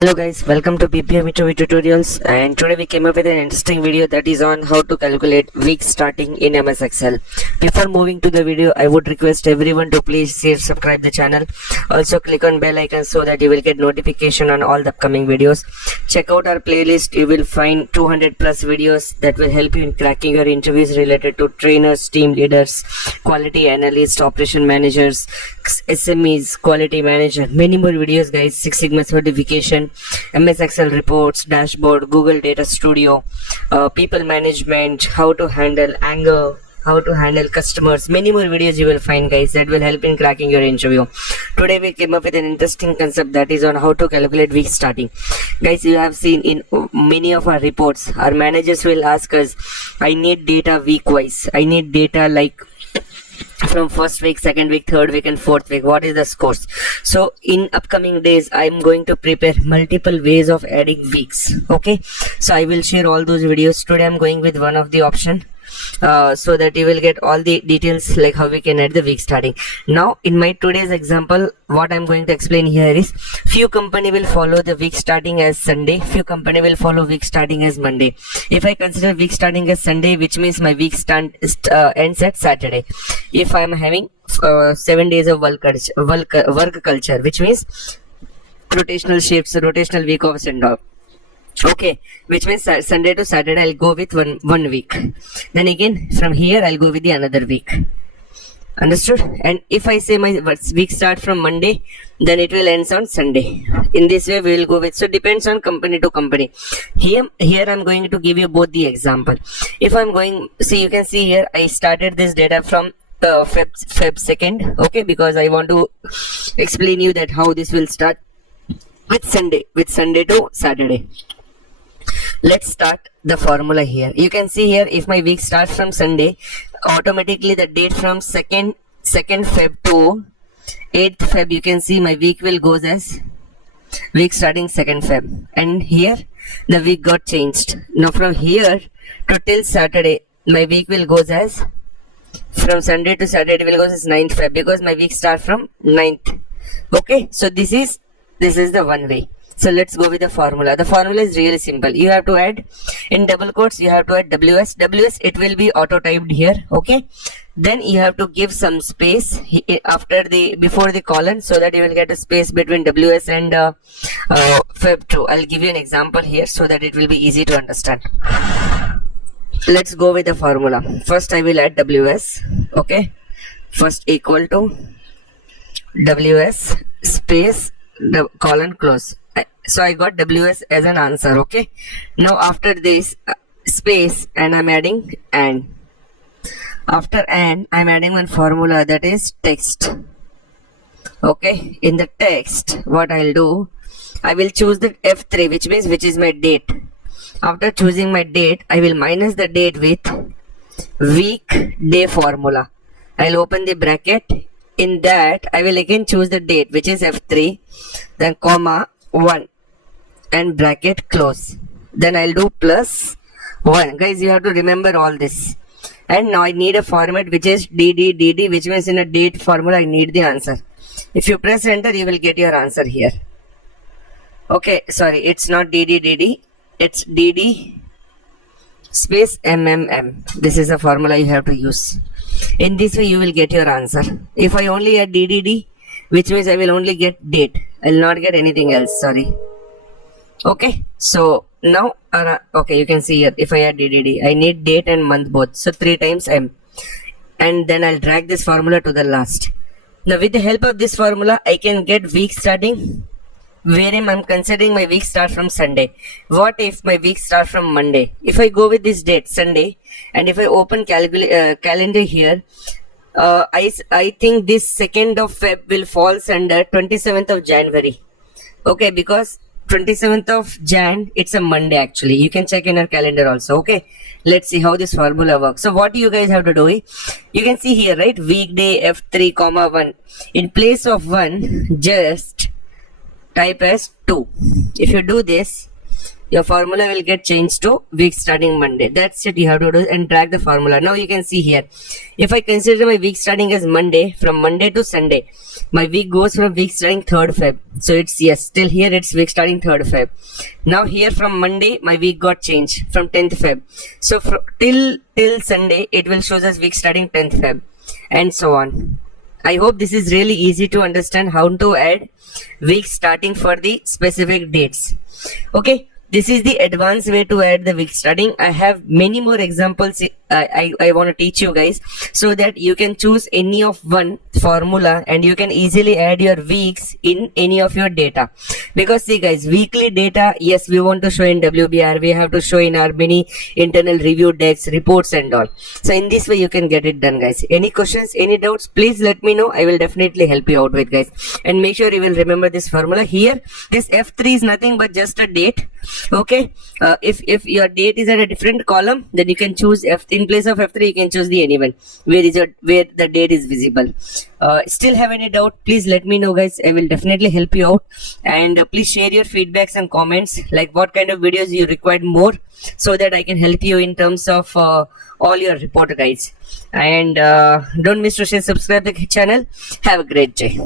Hello guys, welcome to BPM Interview Tutorials, and today we came up with an interesting video that is on how to calculate week starting in MS Excel. Before moving to the video, I would request everyone to please share, subscribe the channel. Also click on bell icon so that you will get notification on all the upcoming videos. Check out our playlist. You will find 200 plus videos that will help you in cracking your interviews related to trainers, team leaders, quality analysts, operation managers, SMEs, quality manager, many more videos guys. Six Sigma certification, MS Excel reports, dashboard, Google Data Studio, people management, how to handle anger, how to handle customers, many more videos you will find guys that will help in cracking your interview. Today we came up with an interesting concept that is on how to calculate week starting. Guys, you have seen in many of our reports, our managers will ask us, I need data week wise, I need data like from first week, second week, third week and fourth week. What is the scores? So in upcoming days I'm going to prepare multiple ways of adding weeks. Okay, so I will share all those videos. Today I'm going with one of the option so that you will get all the details like how we can add the week starting. Now in my today's example, what I'm going to explain here is, few company will follow the week starting as Sunday, few company will follow week starting as Monday. If I consider week starting as Sunday, which means my week ends at Saturday. If I'm having 7 days of work culture, which means rotational shifts, rotational week offs and all. Okay, which means Sunday to Saturday I'll go with one week. Then again from here I'll go with the another week. Understood? And if I say my week start from Monday, then it will end on Sunday. In this way we will go with, so depends on company to company. Here I'm going to give you both the example. If I'm going, see, you can see here I started this data from Feb 2nd. Okay, because I want to explain you that how this will start with Sunday to Saturday. Let's start the formula here. You can see here, if my week starts from Sunday, automatically the date from 2nd Feb to 8th Feb, you can see my week will goes as week starting 2nd Feb, and here the week got changed. Now from here to till Saturday my week will goes as, from Sunday to Saturday will goes as 9th Feb, because my week start from 9th. Okay, so this is the one way. So let's go with the formula. The formula is really simple. You have to add, in double quotes you have to add WS. It will be auto typed here. Okay, then you have to give some space before the colon, so that you will get a space between WS and Feb 2. I'll give you an example here so that it will be easy to understand. Let's go with the formula. First I will add WS. Okay, first equal to WS space the colon close. So I got WS as an answer. Okay, now after this space, and I'm adding and. After and, I'm adding one formula, that is text. Okay, in the text what I'll do, I will choose the F3, which is my date. After choosing my date, I will minus the date with week day formula. I'll open the bracket. In that I will again choose the date, which is F3, then comma 1 and bracket close. Then I'll do plus 1. Guys, you have to remember all this. And now I need a format which is DD, which means in a date formula I need the answer. If you press enter, you will get your answer here. Okay, sorry, it's not DD, it's DD space MMM. This is the formula you have to use. In this way you will get your answer. If I only add DDD, which means I will only get date, I will not get anything else, sorry. Okay, so now okay, you can see here, if I add DDD, I need date and month both, so 3 times M, and then I'll drag this formula to the last. Now with the help of this formula I can get week starting, wherein I'm considering my week start from Sunday. What if my week start from Monday? If I go with this date Sunday, and if I open calendar here, I think this 2nd of Feb will falls under 27th of January. Okay, because 27th of Jan, it's a Monday actually. You can check in our calendar also. Okay, let's see how this formula works. So what you guys have to do, you can see here, right, weekday F3 comma 1. In place of 1, just type as 2. If you do this, your formula will get changed to week starting Monday. That's it, you have to do and drag the formula. Now you can see here, if I consider my week starting as Monday, from Monday to Sunday, my week goes from week starting 3rd Feb. So it's, yes, still here it's week starting 3rd Feb. Now here from Monday, my week got changed from 10th Feb. So till Sunday, it will show us week starting 10th Feb, and so on. I hope this is really easy to understand how to add week starting for the specific dates. Okay, this is the advanced way to add the week starting. I have many more examples I want to teach you guys, so that you can choose any of one formula and you can easily add your weeks in any of your data. Because see guys, weekly data, yes, we want to show in WBR, we have to show in our many internal review decks, reports and all. So in this way you can get it done, guys. Any questions, any doubts, please let me know. I will definitely help you out with, guys. And make sure you will remember this formula here. This F3 is nothing but just a date. Okay, if your date is at a different column, then you can choose in place of F3, you can choose the anyone where the date is visible. Still have any doubt, please let me know, guys. I will definitely help you out. And please share your feedbacks and comments, like what kind of videos you require more, so that I can help you in terms of all your report guides. And don't miss to share, subscribe the channel. Have a great day.